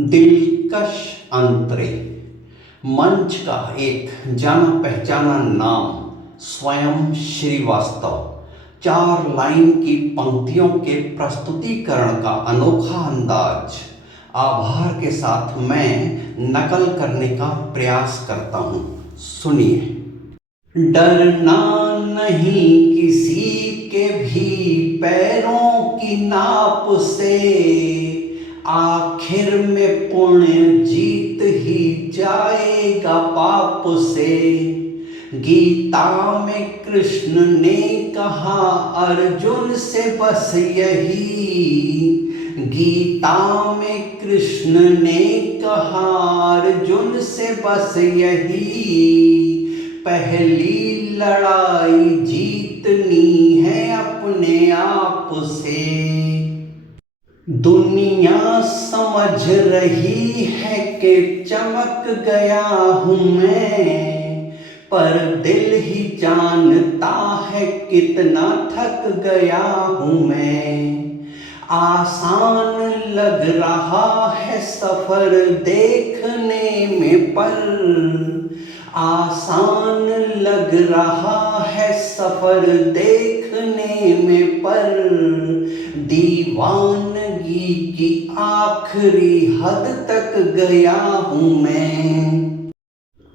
दिलकश अंतरे मंच का एक जाना पहचाना नाम स्वयं श्रीवास्तव। 4 लाइन की पंक्तियों के प्रस्तुतिकरण का अनोखा अंदाज आभार के साथ मैं नकल करने का प्रयास करता हूँ। सुनिए। डरना नहीं किसी के भी पैरों की नाप से, आखिर में पुण्य जीत ही जाएगा पाप से। गीता में कृष्ण ने कहा अर्जुन से बस यही, गीता में कृष्ण ने कहा अर्जुन से बस यही, पहली लड़ाई जीतनी है अपने आप से। दुनिया समझ रही है कि चमक गया हूँ मैं, पर दिल ही जानता है कितना थक गया हूँ मैं। आसान लग रहा है सफर देखने में, पर आसान लग रहा है सफर देखने में, पर दीवानगी की आखिरी हद तक गया हूँ मैं।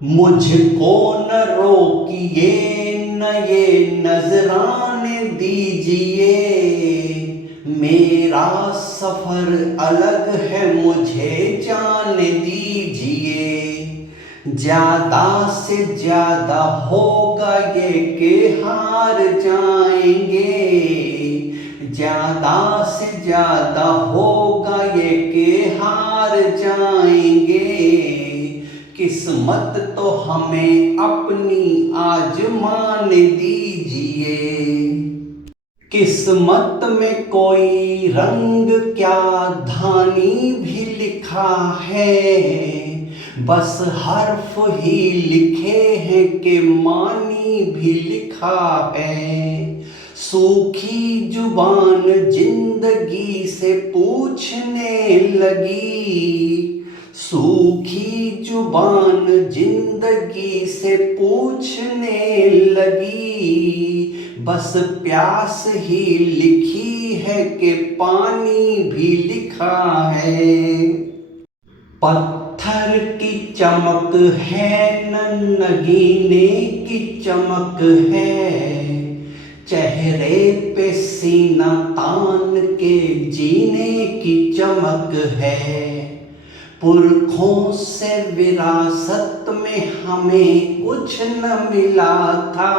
मुझको न रोकिए न ये नजराने दीजिए, मेरा सफर अलग है मुझे जाने दीजिए। ज्यादा से ज्यादा होगा ये कि हार जाएंगे, ज्यादा से ज्यादा होगा ये कि हार जाएंगे। किस्मत तो हमें अपनी आजमाने दीजिए। किस्मत में कोई रंग क्या धानी भी लिखा है, बस हर्फ ही लिखे हैं कि मानी भी लिखा है। सूखी जुबान जिंदगी से पूछने लगी, सूखी जुबान जिंदगी से पूछने लगी, बस प्यास ही लिखी है कि पानी भी लिखा है। पत्थर की चमक है न नगीने की चमक है, चेहरे पे सीना तान के जीने की चमक है। पुरखों से विरासत में हमें कुछ न मिला था,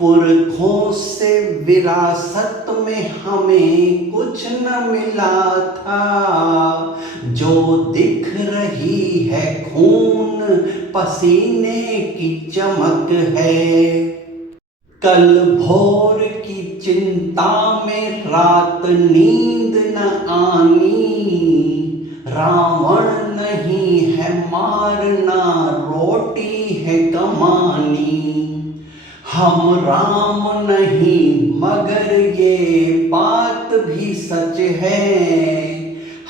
पुरखों से विरासत में हमें कुछ न मिला था। जो दिख रही है खून पसीने की चमक है। कल भोर की चिंता में रात नींद न आनी, रावण नहीं है मारना रोटी है कमानी। हम राम नहीं मगर ये बात भी सच है,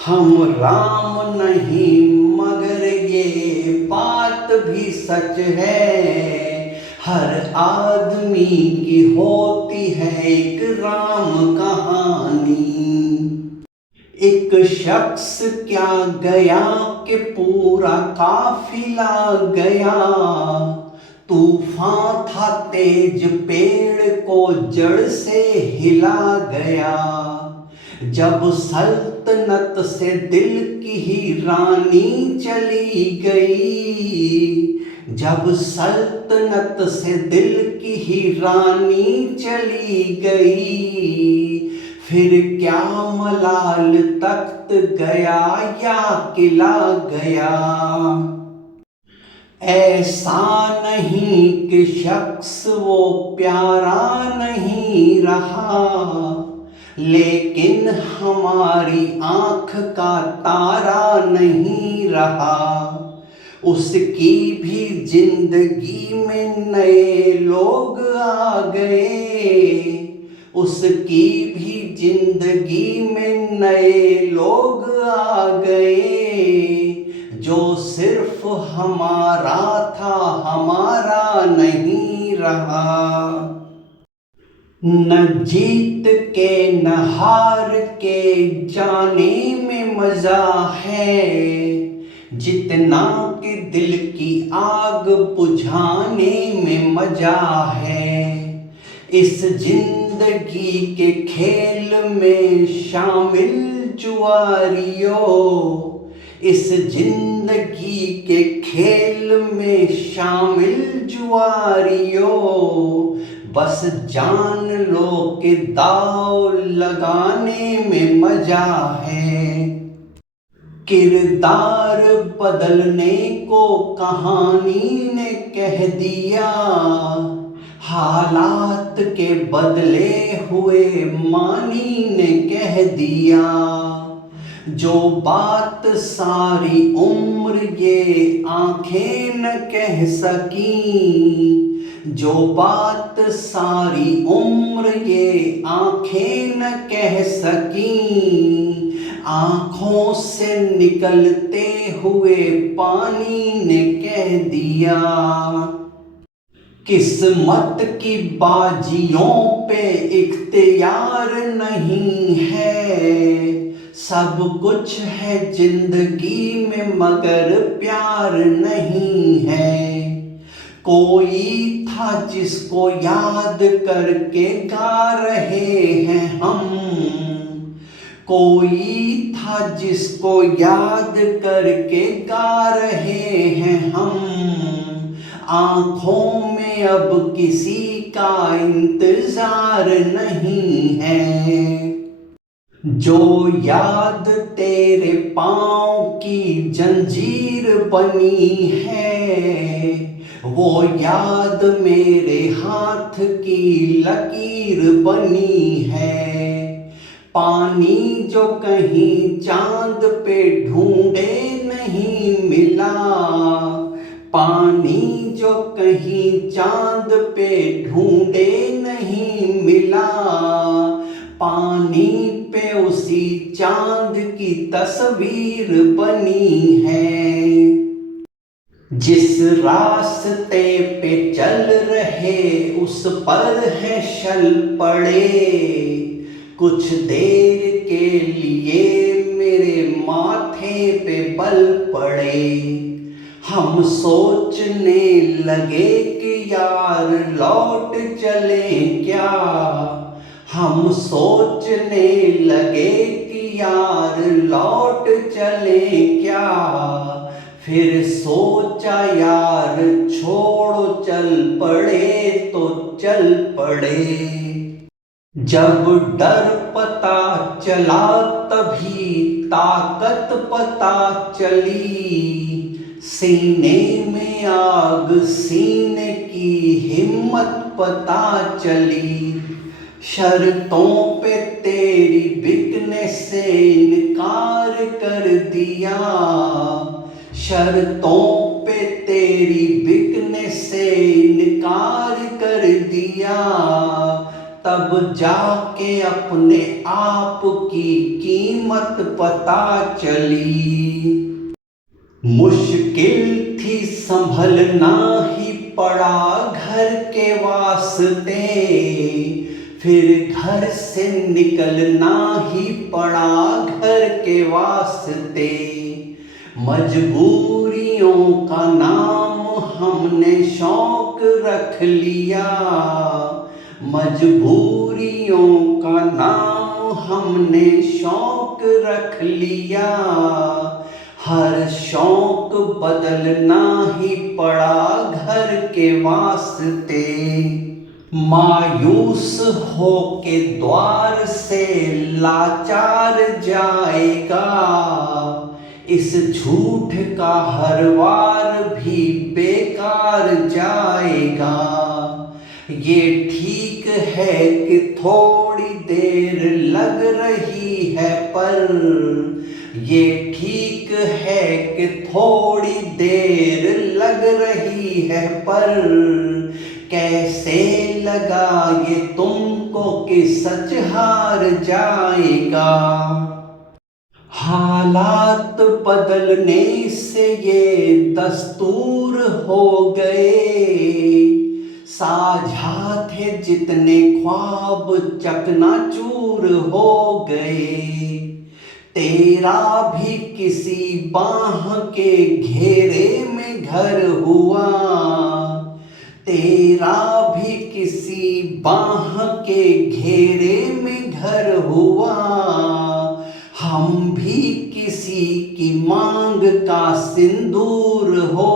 हम राम नहीं मगर ये बात भी सच है। हर आदमी की होती है एक राम कहानी। एक शख्स क्या गया कि पूरा काफिला गया, तूफान था तेज पेड़ को जड़ से हिला गया। जब सल्तनत से दिल की ही रानी चली गई, जब सल्तनत से दिल की ही रानी चली गई, फिर क्या मलाल तख्त गया या किला गया। ऐसा नहीं कि शख्स वो प्यारा नहीं रहा, लेकिन हमारी आँख का तारा नहीं रहा। उसकी भी जिंदगी में नए लोग आ गए, उसकी भी जिंदगी में नए लोग आ गए, जो सिर्फ हमारा था हमारा नहीं रहा। न जीत के न हार के जाने में मजा है, जितना कि दिल की आग बुझाने में मजा है। इस जिंदगी के खेल में शामिल जुआरियों, इस जिंदगी के खेल में शामिल जुआरियों, बस जान लो कि दाव लगाने में मजा है। किरदार बदलने को कहानी ने कह दिया, हालात के बदले हुए मानी ने कह दिया। जो बात सारी उम्र ये आंखें न कह सकी, जो बात सारी उम्र ये आंखें न कह सकी, आंखों से निकलते हुए पानी ने कह दिया। किस्मत की बाजियों पे इख्तियार नहीं है, सब कुछ है जिंदगी में मगर प्यार नहीं है। कोई था जिसको याद करके गा रहे हैं हम, कोई था जिसको याद करके गा रहे हैं हम। आंखों में अब किसी का इंतजार नहीं है। जो याद तेरे पाँव की जंजीर बनी है, वो याद मेरे हाथ की लकीर बनी है। पानी जो कहीं चांद पे ढूंढे नहीं मिला, पानी जो कहीं चांद पे ढूंढे नहीं मिला, पानी पे उसी चांद की तस्वीर बनी है। जिस रास्ते पे चल रहे उस पर है शल पड़े, कुछ देर के लिए मेरे माथे पे बल पड़े। हम सोचने लगे कि यार लौट चले क्या, हम सोचने लगे कि यार लौट चले क्या। फिर सोचा यार छोड़ो चल पड़े तो चल पड़े। जब डर पता चला तभी ताकत पता चली, सीने में आग सीने की हिम्मत पता चली। शर्तों पे तेरी बिकने से इनकार कर दिया, शर्तों पे तेरी बिकने से इनकार कर दिया। तब जाके अपने आप की कीमत पता चली। मुश्किल थी संभलना ही पड़ा घर के वास्ते, फिर घर से निकलना ही पड़ा घर के वास्ते। मजबूरियों का नाम हमने शौक रख लिया, मजबूरियों का नाम हमने शौक रख लिया। हर शौक बदलना ही पड़ा घर के वास्ते। मायूस हो के द्वार से लाचार जाएगा, इस झूठ का हर वार भी बेकार जाएगा। ये ठीक है कि थोड़ी देर लग रही है, पर ये ठीक है कि थोड़ी देर लग रही है, पर कैसे लगा ये तुम तुमको कि सच हार जाएगा। हालात बदलने से ये दस्तूर हो गए, साझा थे जितने ख्वाब चकनाचूर हो गए। तेरा भी किसी बाह के घेरे में घर हुआ, तेरा भी किसी बाह के घेरे में घर हुआ। हम भी किसी की मांग का सिंदूर हो